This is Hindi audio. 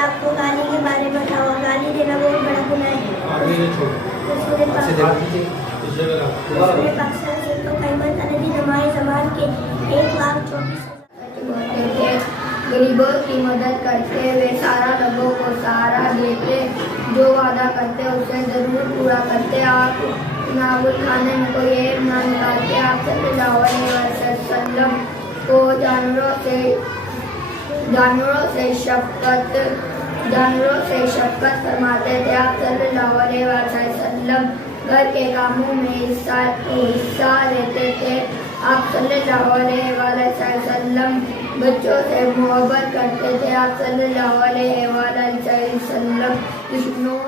आपको गाली के बारे में बताऊंगा। गाली देना बहुत बड़ा गुनाह है। गरीबों की मदद करते, वे सारा लोगों को सहारा देते, जो वादा करते उसे जरूर पूरा करते। आप नावुल खाने में कोई ऐब ना निकालते। आप सल्लल्लाहु अलैहि वसल्लम को जानवरों से शफकत फरमाते थे। आप सल्लल्लाहु अलैहि वसल्लम घर के कामों में हिस्सा लेते थे। आप सल्लल्लाहु अलैहि वसल्लम बच्चों से मोहब्बत करते थे। आप सल्लल्लाहु अलैहि वसल्लम दुश्मनों